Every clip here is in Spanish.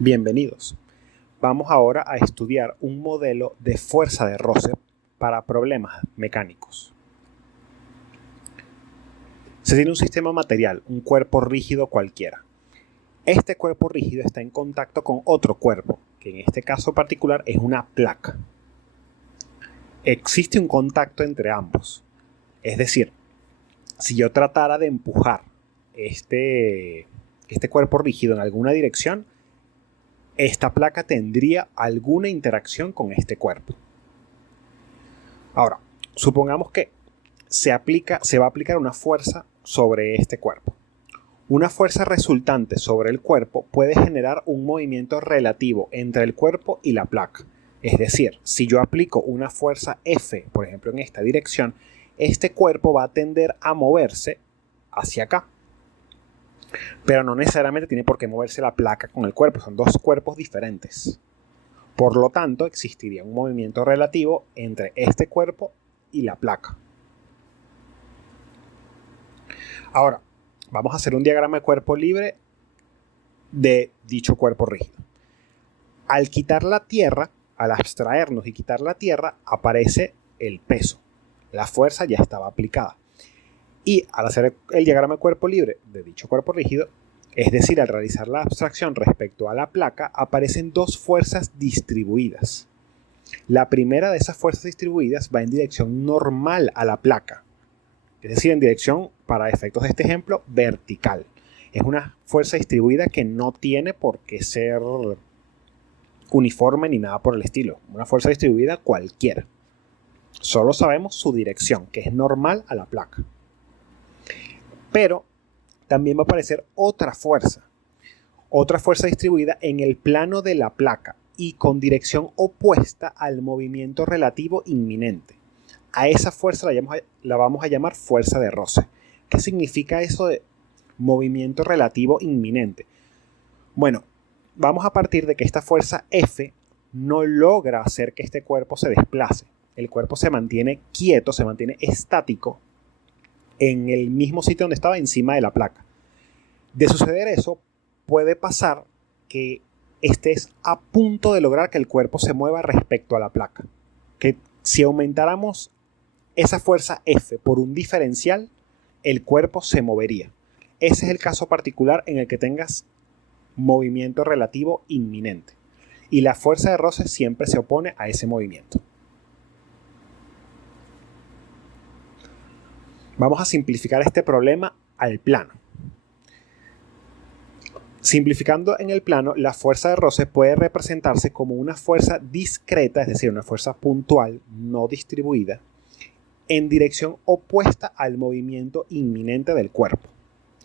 Bienvenidos. Vamos ahora a estudiar un modelo de fuerza de roce para problemas mecánicos. Se tiene un sistema material, un cuerpo rígido cualquiera. Este cuerpo rígido está en contacto con otro cuerpo, que en este caso particular es una placa. Existe un contacto entre ambos. Es decir, si yo tratara de empujar este cuerpo rígido en alguna dirección, esta placa tendría alguna interacción con este cuerpo. Ahora, supongamos que se va a aplicar una fuerza sobre este cuerpo. Una fuerza resultante sobre el cuerpo puede generar un movimiento relativo entre el cuerpo y la placa. Es decir, si yo aplico una fuerza F, por ejemplo en esta dirección, este cuerpo va a tender a moverse hacia acá. Pero no necesariamente tiene por qué moverse la placa con el cuerpo, son dos cuerpos diferentes. Por lo tanto, existiría un movimiento relativo entre este cuerpo y la placa. Ahora, vamos a hacer un diagrama de cuerpo libre de dicho cuerpo rígido. Al quitar la tierra, al abstraernos y quitar la tierra, aparece el peso. La fuerza ya estaba aplicada. Y al hacer el diagrama de cuerpo libre de dicho cuerpo rígido, es decir, al realizar la abstracción respecto a la placa, aparecen dos fuerzas distribuidas. La primera de esas fuerzas distribuidas va en dirección normal a la placa, es decir, en dirección, para efectos de este ejemplo, vertical. Es una fuerza distribuida que no tiene por qué ser uniforme ni nada por el estilo. Una fuerza distribuida cualquiera. Solo sabemos su dirección, que es normal a la placa. Pero también va a aparecer otra fuerza distribuida en el plano de la placa y con dirección opuesta al movimiento relativo inminente. A esa fuerza la vamos a llamar fuerza de roce. ¿Qué significa eso de movimiento relativo inminente? Bueno, vamos a partir de que esta fuerza F no logra hacer que este cuerpo se desplace. El cuerpo se mantiene quieto, se mantiene estático en el mismo sitio donde estaba, encima de la placa. De suceder eso, puede pasar que estés a punto de lograr que el cuerpo se mueva respecto a la placa. Que si aumentáramos esa fuerza F por un diferencial, el cuerpo se movería. Ese es el caso particular en el que tengas movimiento relativo inminente. Y la fuerza de roce siempre se opone a ese movimiento. Vamos a simplificar este problema al plano. Simplificando en el plano, la fuerza de roce puede representarse como una fuerza discreta, es decir, una fuerza puntual, no distribuida, en dirección opuesta al movimiento inminente del cuerpo,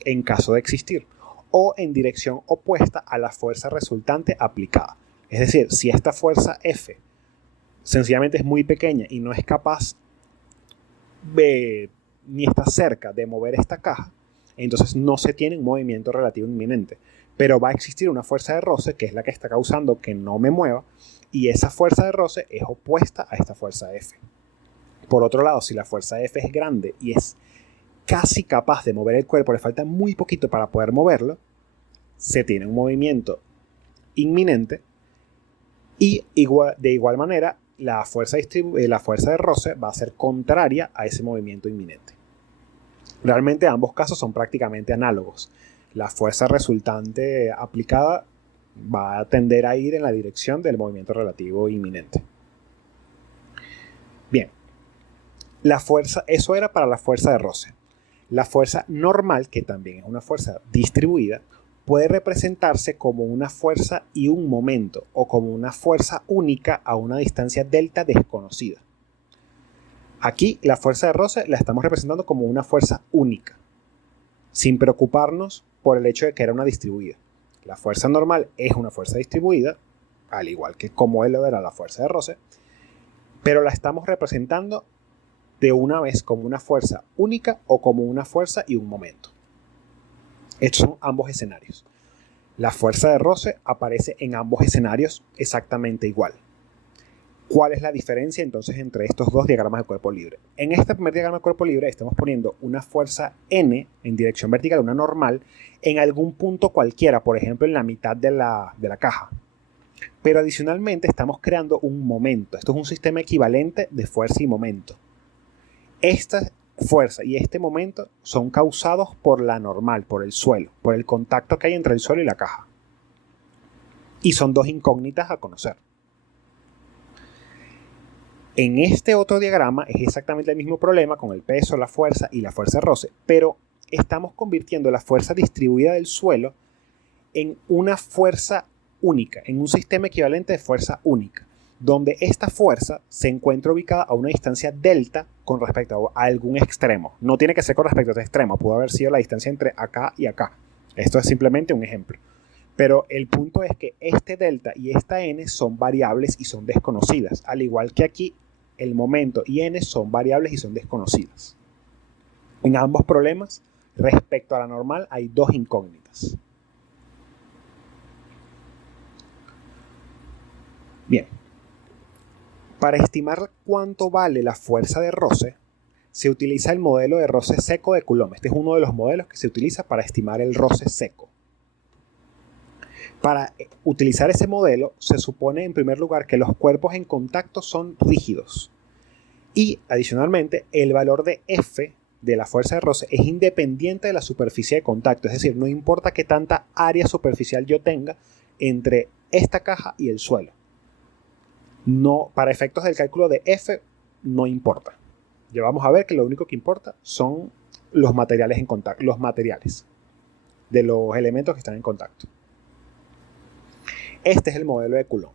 en caso de existir, o en dirección opuesta a la fuerza resultante aplicada. Es decir, si esta fuerza F sencillamente es muy pequeña y no es capaz ni está cerca de mover esta caja, entonces no se tiene un movimiento relativo inminente. Pero va a existir una fuerza de roce que es la que está causando que no me mueva, y esa fuerza de roce es opuesta a esta fuerza F. Por otro lado, si la fuerza F es grande y es casi capaz de mover el cuerpo, le falta muy poquito para poder moverlo, se tiene un movimiento inminente y de igual manera la fuerza de roce va a ser contraria a ese movimiento inminente. Realmente ambos casos son prácticamente análogos. La fuerza resultante aplicada va a tender a ir en la dirección del movimiento relativo inminente. Bien, eso era para la fuerza de roce. La fuerza normal, que también es una fuerza distribuida, puede representarse como una fuerza y un momento, o como una fuerza única a una distancia delta desconocida. Aquí la fuerza de roce la estamos representando como una fuerza única, sin preocuparnos por el hecho de que era una distribuida. La fuerza normal es una fuerza distribuida, al igual que como él lo era la fuerza de roce, pero la estamos representando de una vez como una fuerza única o como una fuerza y un momento. Estos son ambos escenarios. La fuerza de roce aparece en ambos escenarios exactamente igual. ¿Cuál es la diferencia entonces entre estos dos diagramas de cuerpo libre? En este primer diagrama de cuerpo libre estamos poniendo una fuerza N en dirección vertical, una normal, en algún punto cualquiera, por ejemplo en la mitad de la caja. Pero adicionalmente estamos creando un momento. Esto es un sistema equivalente de fuerza y momento. Esta fuerza y este momento son causados por la normal, por el suelo, por el contacto que hay entre el suelo y la caja. Y son dos incógnitas a conocer. En este otro diagrama es exactamente el mismo problema con el peso, la fuerza y la fuerza de roce, pero estamos convirtiendo la fuerza distribuida del suelo en una fuerza única, en un sistema equivalente de fuerza única, donde esta fuerza se encuentra ubicada a una distancia delta con respecto a algún extremo. No tiene que ser con respecto a este extremo, pudo haber sido la distancia entre acá y acá. Esto es simplemente un ejemplo. Pero el punto es que este delta y esta n son variables y son desconocidas, al igual que aquí el momento y n son variables y son desconocidas. En ambos problemas, respecto a la normal, hay dos incógnitas. Bien, para estimar cuánto vale la fuerza de roce, se utiliza el modelo de roce seco de Coulomb. Este es uno de los modelos que se utiliza para estimar el roce seco. Para utilizar ese modelo, se supone en primer lugar que los cuerpos en contacto son rígidos. Y adicionalmente, el valor de F de la fuerza de roce es independiente de la superficie de contacto. Es decir, no importa qué tanta área superficial yo tenga entre esta caja y el suelo. No, para efectos del cálculo de F no importa. Ya vamos a ver que lo único que importa son los materiales en contacto, los materiales de los elementos que están en contacto. Este es el modelo de Coulomb.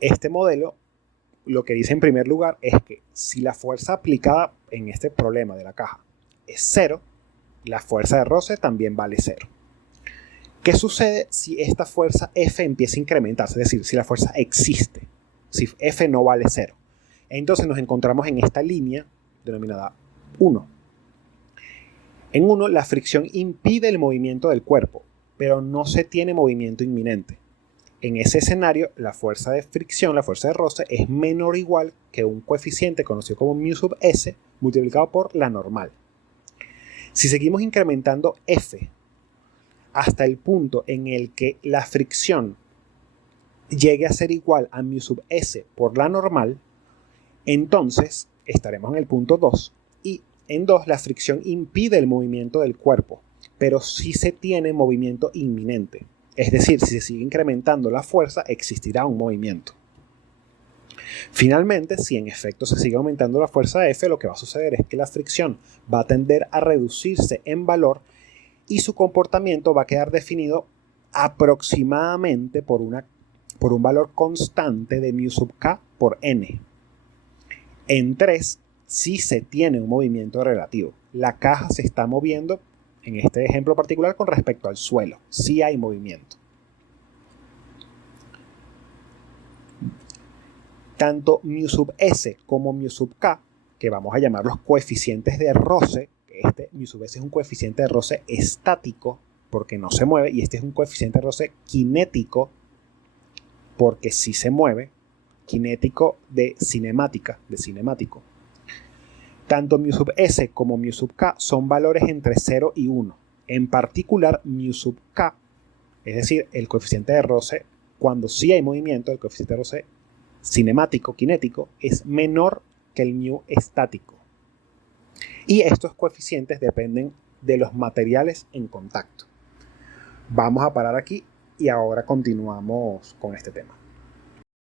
Este modelo lo que dice en primer lugar es que si la fuerza aplicada en este problema de la caja es 0, la fuerza de roce también vale 0. ¿Qué sucede si esta fuerza F empieza a incrementarse? Es decir, si la fuerza existe, si F no vale 0. Entonces nos encontramos en esta línea denominada 1. En 1 la fricción impide el movimiento del cuerpo, pero no se tiene movimiento inminente. En ese escenario, la fuerza de fricción, la fuerza de roce, es menor o igual que un coeficiente conocido como mu sub s multiplicado por la normal. Si seguimos incrementando F hasta el punto en el que la fricción llegue a ser igual a mu sub s por la normal, entonces estaremos en el punto 2. Y en 2 la fricción impide el movimiento del cuerpo, pero sí se tiene movimiento inminente. Es decir, si se sigue incrementando la fuerza, existirá un movimiento. Finalmente, si en efecto se sigue aumentando la fuerza de F, lo que va a suceder es que la fricción va a tender a reducirse en valor y su comportamiento va a quedar definido aproximadamente por un valor constante de mu sub k por n. En 3, sí se tiene un movimiento relativo. La caja se está moviendo, en este ejemplo particular, con respecto al suelo. Sí hay movimiento. Tanto mu sub s como mu sub k, que vamos a llamar los coeficientes de roce, este mu sub s es un coeficiente de roce estático porque no se mueve, y este es un coeficiente de roce cinético porque sí se mueve, cinético de cinemática, de cinemático. Tanto mu sub s como mu sub k son valores entre 0 y 1. En particular, mu sub k, es decir, el coeficiente de roce, cuando sí hay movimiento, el coeficiente de roce cinemático, cinético, es menor que el mu estático. Y estos coeficientes dependen de los materiales en contacto. Vamos a parar aquí y ahora continuamos con este tema.